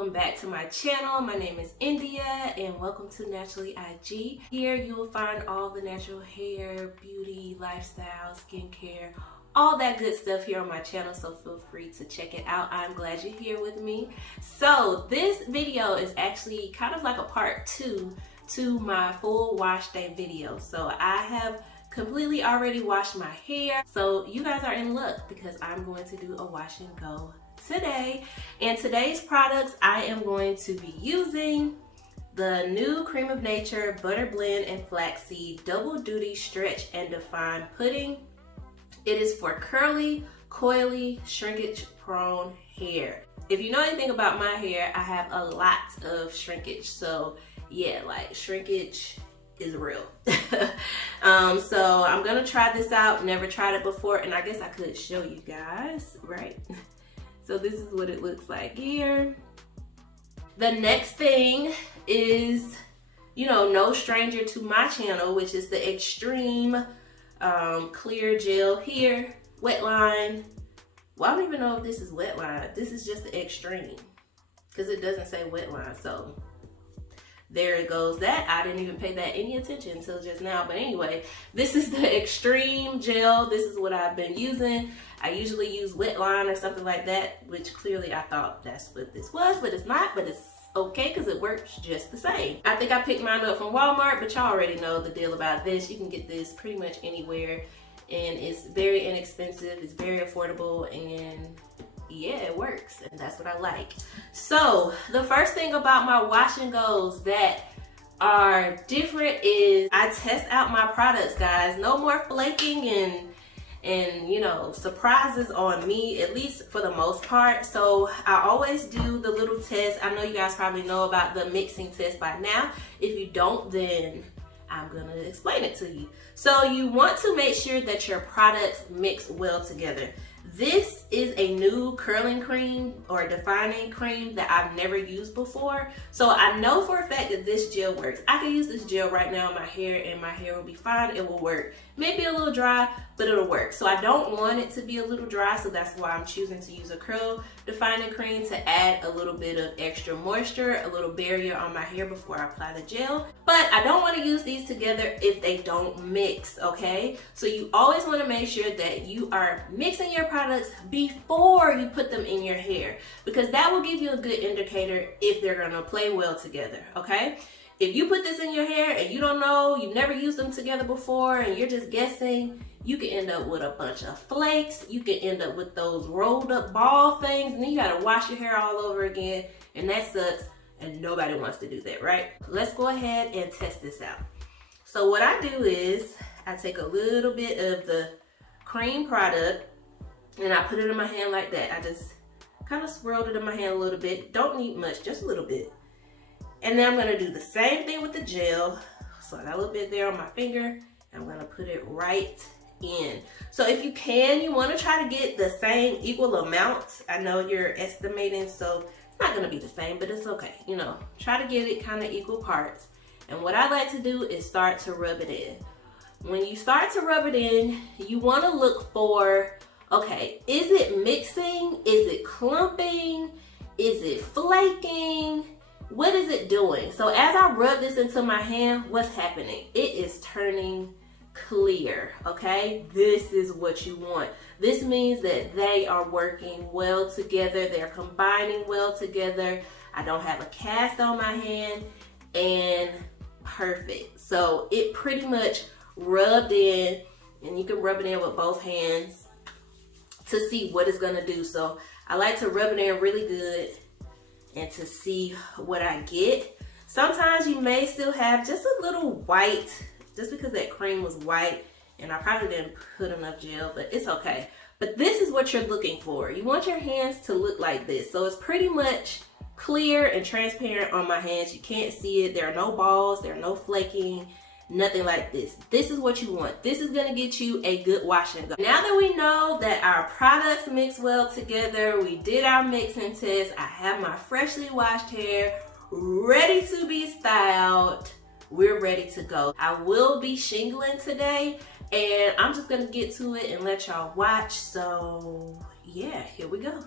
welcome back to my channel. My name is India and welcome to Naturally IG. Here you will find all the natural hair, beauty, lifestyle, skincare, all that good stuff here on my channel, so feel free to check it out. I'm glad you're here with me. So this video is actually kind of like a part 2 to my full wash day video. So I have completely already washed my hair, so you guys are in luck because I'm going to do a wash and go today. And today's products, I am going to be using the new Cream of Nature Butter Blend and Flaxseed Double Duty Stretch and Define Pudding. It is for curly, coily, shrinkage prone hair. If you know anything about my hair, I have a lot of shrinkage, so yeah, like shrinkage is real. So I'm gonna try this out. Never tried it before, and I guess I could show you guys, right? So this is what it looks like here. The next thing is, you know, no stranger to my channel, which is the Xtreme Clear Gel here, wet line. Well, I don't even know if this is wet line. This is just the Xtreme because it doesn't say wet line. So there it goes. That I didn't even pay that any attention until just now. But anyway, this is the Xtreme Gel. This is what I've been using. I usually use wet line or something like that, which clearly I thought that's what this was, but it's not. But it's okay because it works just the same. I think I picked mine up from Walmart, but y'all already know the deal about this. You can get this pretty much anywhere, and it's very inexpensive. It's very affordable, and yeah, it works, and that's what I like. So the first thing about my wash and goes that are different is I test out my products, guys. No more flaking and you know, surprises on me, at least for the most part. So I always do the little test. I know you guys probably know about the mixing test by now. If you don't, then I'm gonna explain it to you. So you want to make sure that your products mix well together. This is a new curling cream or defining cream that I've never used before. So I know for a fact that this gel works. I can use this gel right now on my hair and my hair will be fine. It will work. Maybe a little dry, but it'll work. So I don't want it to be a little dry, so that's why I'm choosing to use a curl defining cream to add a little bit of extra moisture, a little barrier on my hair before I apply the gel. But I don't want to use these together if they don't mix, okay? So you always want to make sure that you are mixing your products before you put them in your hair, because that will give you a good indicator if they're gonna play well together, okay? If you put this in your hair and you don't know, you've never used them together before and you're just guessing, you can end up with a bunch of flakes. You can end up with those rolled up ball things, and then you gotta wash your hair all over again, and that sucks, and nobody wants to do that, right? Let's go ahead and test this out. So what I do is I take a little bit of the cream product and I put it in my hand like that. I just kind of swirled it in my hand a little bit. Don't need much, just a little bit. And then I'm gonna do the same thing with the gel. So I got a little bit there on my finger. I'm gonna put it right in. So if you can, you wanna try to get the same equal amount. I know you're estimating, so it's not gonna be the same, but it's okay. You know, try to get it kind of equal parts. And what I like to do is start to rub it in. When you start to rub it in, you wanna look for, okay, is it mixing? Is it clumping? Is it flaking? What is it doing? So as I rub this into my hand, what's happening? It is turning clear, okay? This is what you want. This means that they are working well together. They're combining well together. I don't have a cast on my hand, and perfect. So it pretty much rubbed in, and you can rub it in with both hands to see what it's gonna do. So I like to rub it in really good and to see what I get. Sometimes you may still have just a little white, just because that cream was white and I probably didn't put enough gel, but it's okay. But this is what you're looking for. You want your hands to look like this. So it's pretty much clear and transparent on my hands. You can't see it. There are no balls, there are no flaking, nothing like this. This is what you want. This is gonna get you a good wash and go. Now that we know that our products mix well together, we did our mixing test, I have my freshly washed hair ready to be styled. We're ready to go. I will be shingling today, and I'm just gonna get to it and let y'all watch. So yeah, here we go.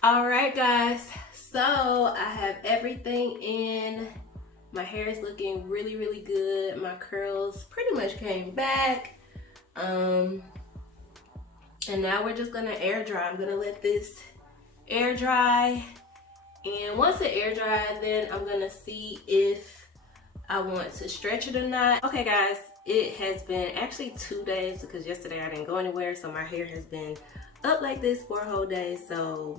All right, guys, so I have everything in. My hair is looking really, really good. My curls pretty much came back. And now we're just gonna air dry. I'm gonna let this air dry. And once it air dry, then I'm gonna see if I want to stretch it or not. Okay, guys, it has been actually 2 days because yesterday I didn't go anywhere. So my hair has been up like this for a whole day. So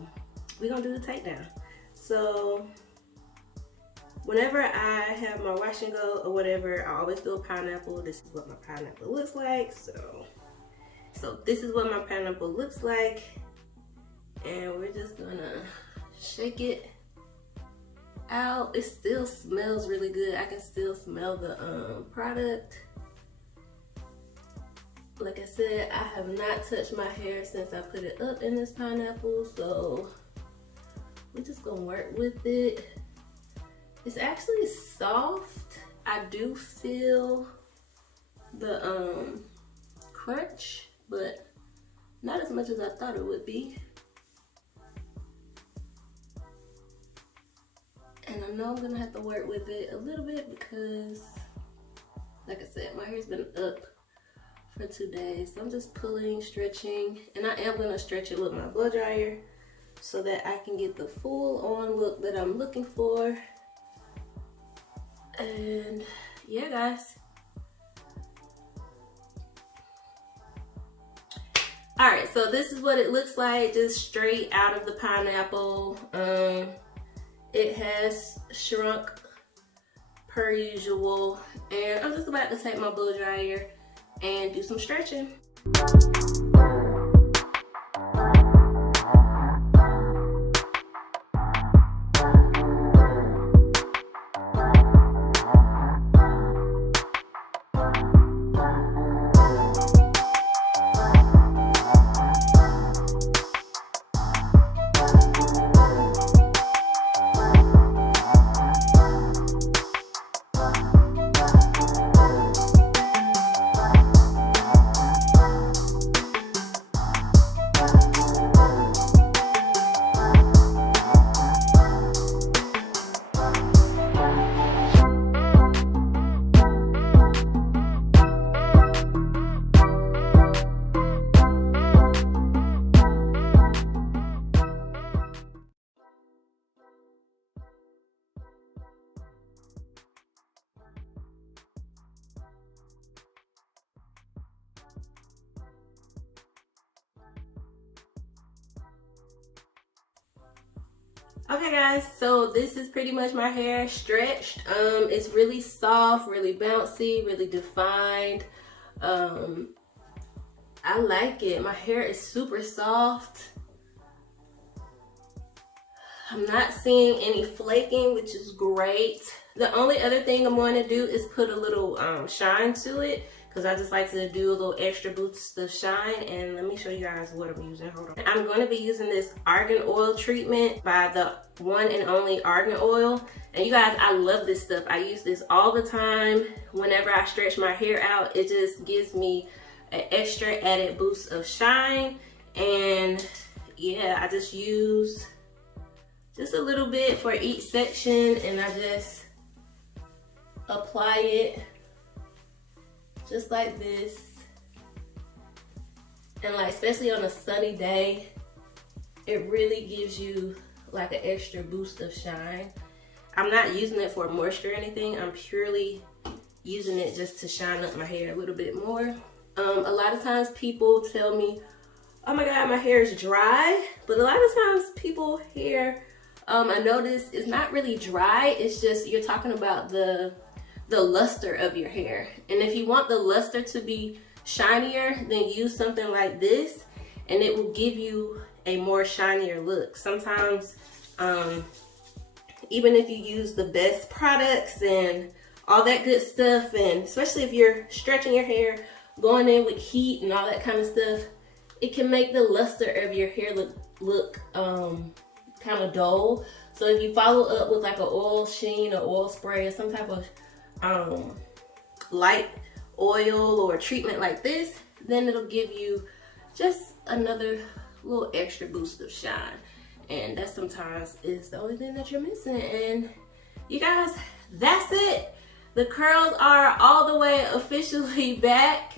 we're gonna do the takedown. So whenever I have my wash and go or whatever, I always do a pineapple. This is what my pineapple looks like. So this is what my pineapple looks like. And we're just gonna shake it out. It still smells really good. I can still smell the product. Like I said, I have not touched my hair since I put it up in this pineapple. So we're just gonna work with it. It's actually soft. I do feel the crunch, but not as much as I thought it would be. And I know I'm gonna have to work with it a little bit because, like I said, my hair's been up for 2 days. So I'm just pulling, stretching, and I am gonna stretch it with my blow dryer so that I can get the full on look that I'm looking for. And yeah, guys. All right, so this is what it looks like, just straight out of the pineapple. It has shrunk per usual, and I'm just about to take my blow dryer and do some stretching. Okay, guys, so this is pretty much my hair stretched. It's really soft, really bouncy, really defined. I like it. My hair is super soft. I'm not seeing any flaking, which is great. The only other thing I'm going to do is put a little shine to it, because I just like to do a little extra boost of shine. And let me show you guys what I'm using. Hold on. I'm going to be using this Argan oil treatment by the one and only Argan oil. And you guys, I love this stuff. I use this all the time. Whenever I stretch my hair out, it just gives me an extra added boost of shine. And yeah, I just use just a little bit for each section, and I just apply it just like this. And like, especially on a sunny day, it really gives you like an extra boost of shine. I'm not using it for moisture or anything. I'm purely using it just to shine up my hair a little bit more. A lot of times people tell me, oh my God, my hair is dry. But a lot of times people hair, I notice it's not really dry. It's just, you're talking about the luster of your hair. And if you want the luster to be shinier, then use something like this, and it will give you a more shinier look. Sometimes, even if you use the best products and all that good stuff, and especially if you're stretching your hair, going in with heat and all that kind of stuff, it can make the luster of your hair look kind of dull. So if you follow up with like an oil sheen or oil spray or some type of light oil or treatment like this, then it'll give you just another little extra boost of shine. And that sometimes is the only thing that you're missing. And you guys, that's it. The curls are all the way officially back.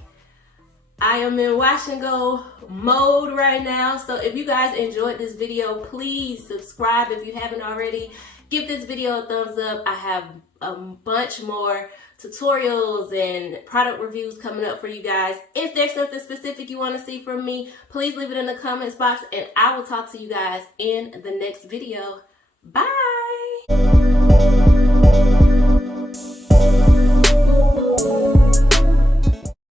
I am in wash and go mode right now. So if you guys enjoyed this video, please subscribe if you haven't already. Give this video a thumbs up. I have a bunch more tutorials and product reviews coming up for you guys. If there's something specific you want to see from me, please leave it in the comments box, and I will talk to you guys in the next video. Bye.